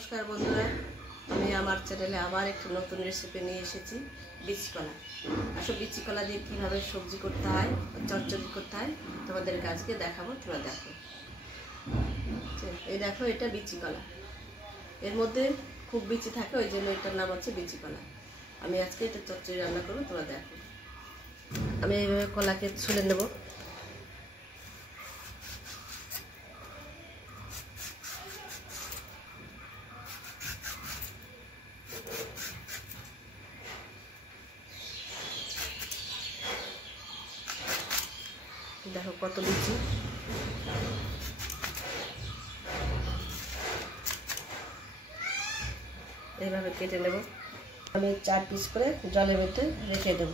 নমস্কার বন্ধুরা, আমি আমার চ্যানেলে আবার একটা নতুন রেসিপি নিয়ে এসেছি। বিচি কলা। আসলে বিচি কলা দিয়ে কীভাবে সবজি করতে হয়, চচ্চড়ি করতে হয় তোমাদেরকে আজকে দেখাবো। তোমরা দেখো, এই দেখো, এটা বিচি কলা। এর মধ্যে খুব বিচি থাকে, ওই জন্য এটার নাম হচ্ছে বিচি কলা। আমি আজকে এটা চচ্চড়ি রান্না করবো, তোমরা দেখো। আমি এইভাবে কলাকে ছুলে নেব। দেখো কত বিচি। এইভাবে কেটে নেব। আমি 4 পিস করে জলের মধ্যে রেখে দেব।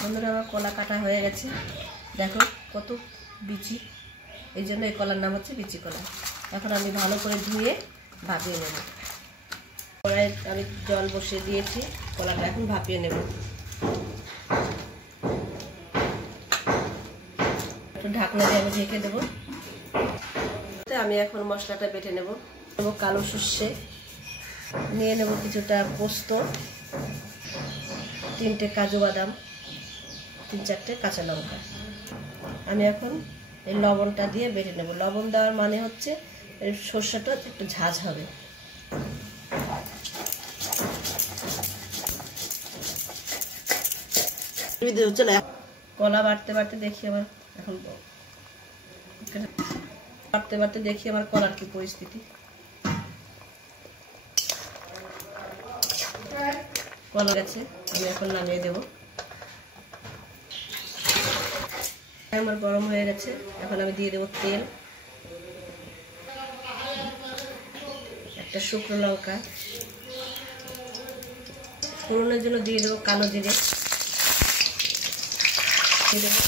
বন্ধুরা, আমার কলা কাটা হয়ে গেছে। দেখো কত বিচি, এই জন্য এই কলার নাম হচ্ছে বিচি কলা। এখন আমি ভালো করে ধুয়ে ভাপিয়ে নেব। কড়াইয়ে আমি জল বসিয়ে দিয়েছি, কলাটা এখন ভাপিয়ে নেব। একটু ঢাকনা দিয়ে আমি ঢেকে দেবো। আমি এখন মশলাটা বেটে নেব। কালো সর্ষে নিয়ে নেব, কিছুটা পোস্ত, 3টে কাজু বাদাম, 3-4টে কাঁচা লঙ্কা। আমি এখন এই লবণটা দিয়ে বেটে নেব। লবণ দেওয়ার মানে হচ্ছে এই সর্ষেটা একটু ঝাঁঝ হবে। কলা বাড়তে বাড়তে দেখি আমার এখন বাড়তে বাড়তে দেখি আমার কলার কি পরিস্থিতি। কলা গেছে, আমি এখন নামিয়ে দেব। আমার গরম হয়ে গেছে, এখন আমি দিয়ে দেব তেল, একটা শুকনো লঙ্কা, ফোড়নের জন্য দিয়ে দেবো কালো জিরে, দিয়ে দেবো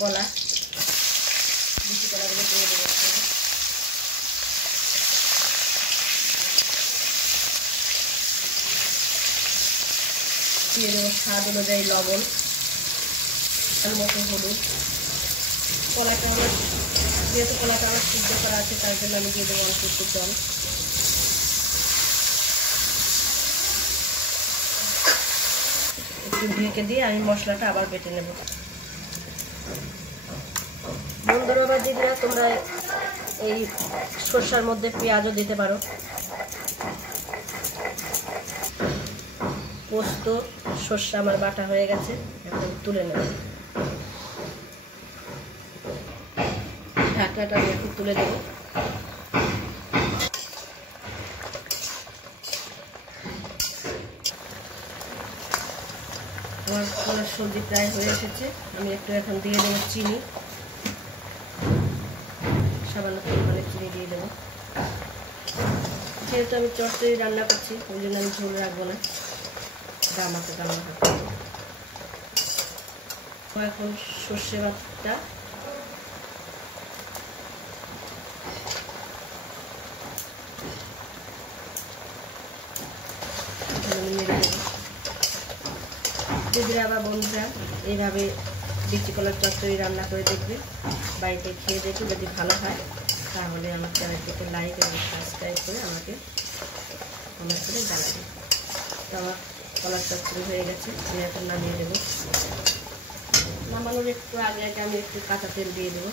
কলা, বিচি কলাগুলো দিয়ে দেবো। দিয়ে দেবো স্বাদ অনুযায়ী লবণ, তার মতো হলুদ। কলাটা আমার যেহেতু কলাটা আমার সিদ্ধ করা আছে, তার জন্য আমি দিয়ে দেবো অল্প একটু জল। একটু ঢেকে দিয়ে আমি মশলাটা আবার বেটে নেব। বন্ধুরা বা দিদিরা, তোমরা এই সরষার মধ্যে পেঁয়াজও দিতে পারো। পোস্ত সর্ষে আমার বাটা হয়ে গেছে, এখন তুলে নেব। ঢাকনাটা আমি এখন তুলে দেব। আমার কলার সবজি প্রায় হয়ে এসেছে। আমি একটু এখন দিয়ে দেবো চিনি, সামান্য পরিমাণে চিনি দিয়ে দেবো। যেহেতু আমি চচ্চড়ি রান্না করছি, ওই জন্য আমি ঝোল রাখবো না, দামাকে দামা থাকবে। এখন সর্ষে বাটা দিদিরা বা বন্ধুরা, এইভাবে বিচি কলার চচ্চড়ি রান্না করে দেখবে, বাড়িতে খেয়ে দেখবে। যদি ভালো হয় তাহলে আমার চ্যানেলটিকে লাইক এবং সাবস্ক্রাইব করে আমাকে কমেন্ট করে জানাবে। তো আমার কলার চচ্চড়ি হয়ে গেছে, আমি এখন নামিয়ে দেবো। নামানোর একটু আগে আগে আমি একটু কাঁচা তেল দিয়ে দেবো।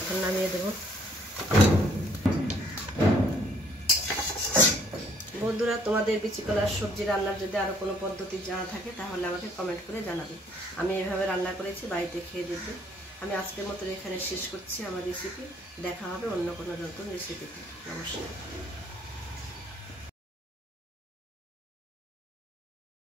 এখন নামিয়ে দেবো। বন্ধুরা, তোমাদের বিচি কলার সবজি রান্নার যদি আরও কোনো পদ্ধতি জানা থাকে তাহলে আমাকে কমেন্ট করে জানাবে। আমি এভাবে রান্না করেছি, বাড়িতে খেয়ে দেখবে। আমি আজকের মতো এখানে শেষ করছি আমার রেসিপি। দেখা হবে অন্য কোনো নতুন রেসিপিতে। নমস্কার।